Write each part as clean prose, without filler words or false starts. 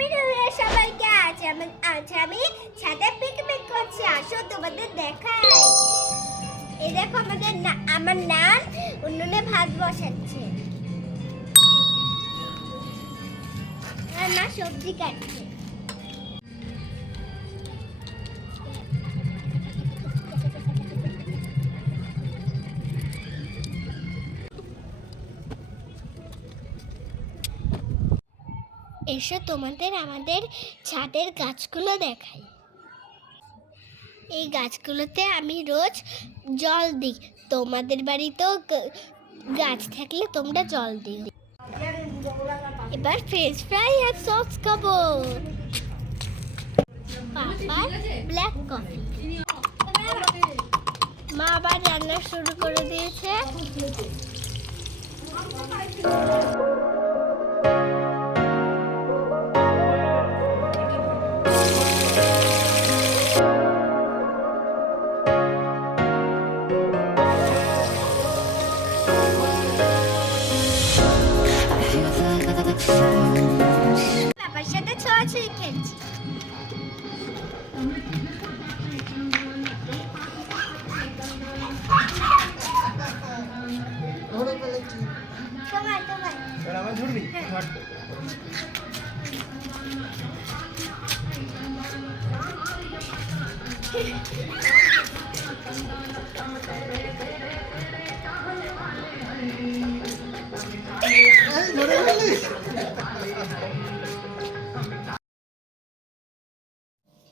Happy new year সবাইকে। আজ আমি ছাদে পিকনিক করছি, আসো তোমাদের দেখাই। এই দেখো আমার নান উনুনে ভাত বসাচ্ছে আর মা সবজি কাটছে। এসো তোমাদের আমাদের ছাদের গাছগুলো দেখাই। এই গাছগুলোতে আমি রোজ জল দিই। তোমাদের বাড়িতেও গাছ থাকলে তোমরা জল দিও। এবার ফ্রেঞ্চ ফ্রাই আর সস খাবো। পাপার ব্ল্যাক কফি। মা আবার রান্না শুরু করে দিয়েছে। বাবার সাথে ছোঁয়াছুঁই খেলছি।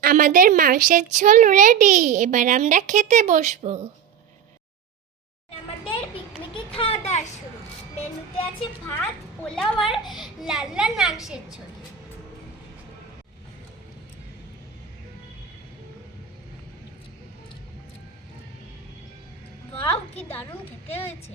আমাদের মাংসের ঝোল রেডি, এবার আমরা খেতে বসবো। আমাদের পিকনিকে খাওয়া দাওয়া শুরু। মেনুতে আছে ভাত, পোলাও আর লাল লাল মাংসের ঝোল। ওয়াও, কি দারুণ খেতে হয়েছে।